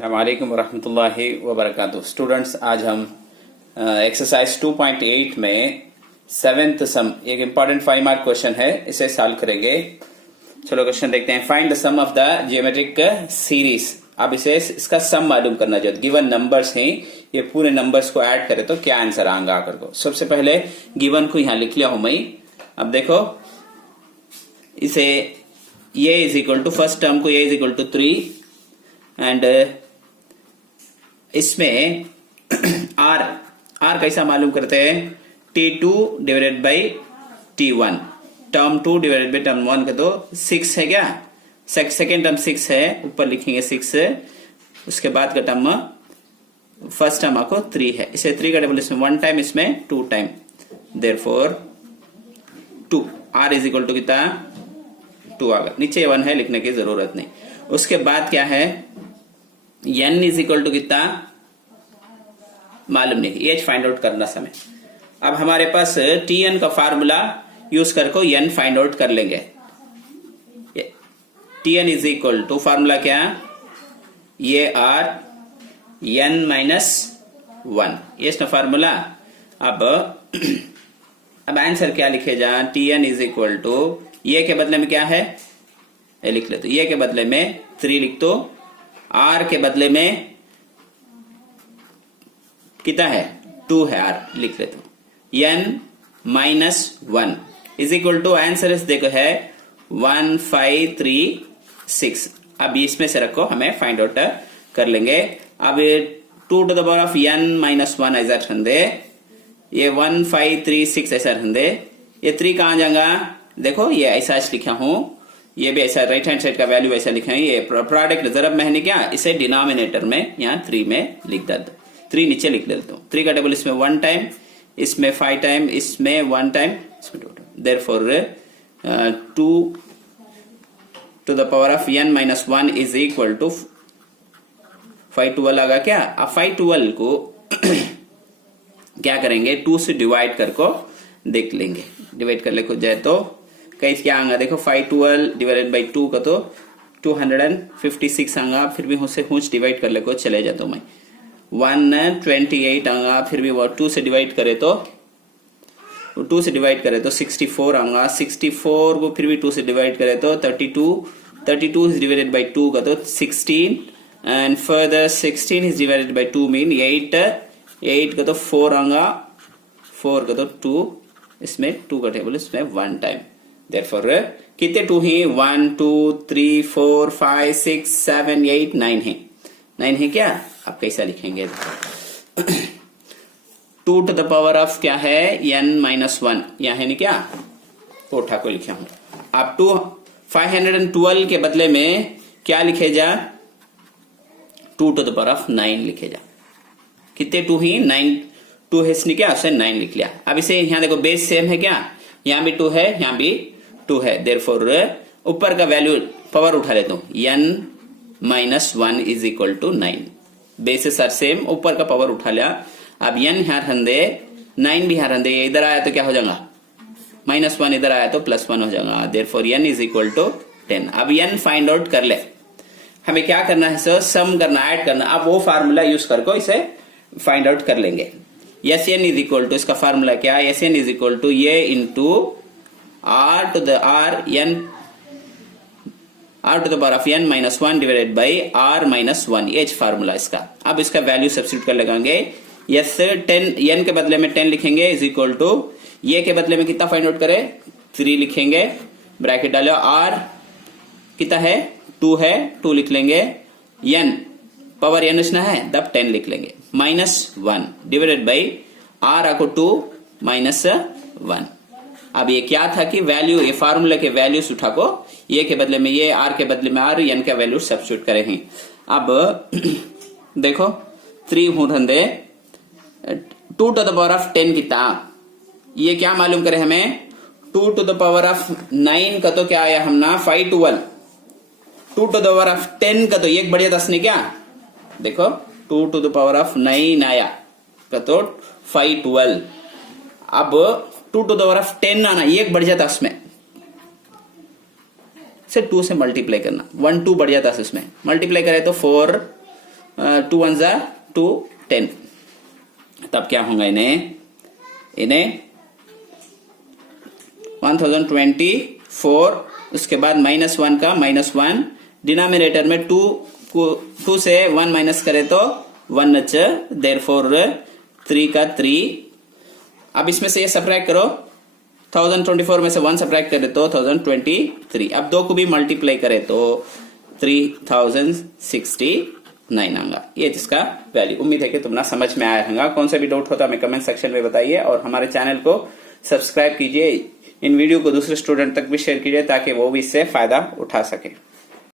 अस्सलामुअलैकुम वरहमतुल्लाहि वबरकातुहू। स्टूडेंट्स, आज हम एक्सरसाइज 2.8 में सेवेंथ सम, एक इम्पॉर्टेंट 5 मार्क क्वेश्चन है, इसे सॉल्व करेंगे। चलो क्वेश्चन देखते हैं। Find the sum of the geometric series. अब इसे इसका सम मालूम करना चाहिए। गिवन नंबर्स हैं, ये पूरे नंबर्स को ऐड करे तो क्या आंसर आएगा आकर को। सबसे पहले गिवन को यहां लिख लिया हूं मैं। अब देखो इसे ये is equal to first term को ये इज इक्वल टू 3 एंड इसमें आर कैसा मालूम करते हैं, T2 divided by T1। Term 2 divided by term 1 का तो 6 है क्या, सेकेंड टर्म 6 है, ऊपर लिखेंगे 6 है। उसके बाद का टर्म फर्स्ट टर्म आपको 3 है। इसे 3 का डबल इसमें 1 टाइम, इसमें 2 time, therefore 2। R is equal to कितना 2 आ गया। नीचे 1 है, लिखने की जरूरत नहीं। उसके बाद क्या है, n इज इक्वल टू कितना मालूम नहीं, एज फाइंड आउट करना समय। अब हमारे पास Tn का फार्मूला यूज करके n फाइंड आउट कर लेंगे। Tn is equal to formula क्या, ये r n माइनस 1, ये इसका फार्मूला। अब आंसर क्या लिखे जा, Tn इज इक्वल टू ये के बदले में क्या है, ये लिख ले तो ये के बदले में 3 लिख दो, R के बदले में कितना है 2 है, R लिख लेते हो, n minus 1 is equal to answer देखो है 1536। अब इसमें से रखो, हमें फाइंड आउट कर लेंगे। अब 2 to the power of n minus 1 ऐसा रखंदे, ये 1536 ऐसा रखंदे, ये 3 कहां जाएगा, देखो ये ऐसा लिखा हूं, ये भी ऐसा राइट हैंड साइड का वैल्यू ऐसा लिखा है। ये प्रोडक्ट जरब में है क्या, इसे डिनोमिनेटर में यहाँ 3 में लिख देता, 3 नीचे लिख लेता हूँ। 3 का टेबल इसमें 1 टाइम, इसमें 5 टाइम, इसमें 1 टाइम, इसमें 2 time, therefore 2 to the power of n minus 1 is equal to 512 आगा क्या। अब 512 को क्या करेंगे, 2 से डिवाइड करके देख लेंगे। डिवाइड कर ले को जाए तो कैसे क्या आएगा, देखो 512 डिवाइडेड बाई 2 का तो 256 आएगा। फिर भी उससे कुछ डिवाइड कर ले को चले जाता हूं मैं, 128 आएगा। फिर भी वो 2 से डिवाइड करे तो 64 आएगा। 64 को फिर भी 2 से डिवाइड करे तो 32 इज डिवाइडेड बाई 2 का तो 16 and further 16 is divided by 2 mean 8 का तो 4 आएगा, 4 का तो 2, इसमें 2 का टेबल इसमें 1 टाइम, देयरफॉर कितने 2 ही, 1 2 3 4 5 6 7 8 9 है, 9 है क्या। अब कैसा लिखेंगे, 2 टू द पावर ऑफ क्या है n माइनस 1, यहां है नहीं क्या, कोठा को लिखा हूं। अब 512 के बदले में क्या लिखे जा, 2 टू द पावर ऑफ 9 लिखे जा। कितने 2 ही, 9 2 है, इसने क्या उसे 9 लिख लिया। अब इसे यहां देखो बेस सेम है क्या, यहां भी 2 है, यहां भी 2 है, देयरफॉर ऊपर का वैल्यू पावर उठा लेता हूं, n minus 1 is equal to 9। Bases are same, ऊपर का पावर उठा लिया। अब n यहां रंदे, 9 भी यहां रंदे, इधर आया तो क्या हो जाएगा माइनस 1, इधर आया तो प्लस 1 हो जाएगा, therefore n is equal to 10। अब n फाइंड आउट कर ले, हमें क्या करना है सर, सम करना, ऐड करना। अब वो फार्मूला यूज करके इसे फाइंड आउट कर लेंगे। Sn इज इक्वल टू, इसका फार्मूला क्या है, Sn इज इक्वल टू ये into r to the power of n minus 1 divided by r minus 1, ये फार्मूला इसका। अब इसका वैल्यू सब्स्टिट्यूट कर लगाएंगे। यस 10, n के बदले में 10 लिखेंगे इज इक्वल टू ये के बदले में कितना फाइंड आउट करें, 3 लिखेंगे, ब्रैकेट डालो, r कितना है 2 है, 2 लिख लेंगे, n पावर n इसना है तब 10 लिख लेंगे, माइनस 1 डिवाइडेड बाई r आको 2 माइनस 1। अब ये क्या था कि वैल्यू, ये फार्मूला के वैल्यूज उठा को ये के बदले में ये, r के बदले में r, n का वैल्यू सब्स्टिट्यूट करेंगे। अब देखो 3 होंगे, 2 टू द पावर ऑफ 10 कितना, ये क्या मालूम करे हमें, 2 टू द पावर ऑफ 9 का तो क्या आया हमना 512, 2 टू द पावर ऑफ 10 का तो एक बढ़िया 10 ने क्या, देखो 2 टू द पावर ऑफ 9 आया का तो 512। अब 2 टू द पावर ऑफ 10 आना, एक बढ़ जाता इसमें, से 2 से मल्टीप्लाई करना, 1 2 बढ़ जाता है इसमें, मल्टीप्लाई करें तो 4 2 1 जा 2 10, तब क्या होगा इन्हें 1024, उसके बाद -1 का -1, डिनोमिनेटर में 2 से 1 माइनस करे तो 1 नच, देयरफॉर 3 का 3। अब इसमें से ये सबट्रैक्ट करो, 1024 में से 1 सबट्रैक्ट करे तो 1023। अब 2 को भी मल्टीप्लाई करे तो 3069 आएगा, ये जिसका वैल्यू। उम्मीद है कि तुमने समझ में आया होगा। कौन सा भी डाउट होता है हमें कमेंट सेक्शन में बताइए, और हमारे चैनल को सब्सक्राइब कीजिए। इन वीडियो को दूसरे स्टूडेंट तक भी शेयर कीजिए ताकि वो भी इससे फायदा उठा सके।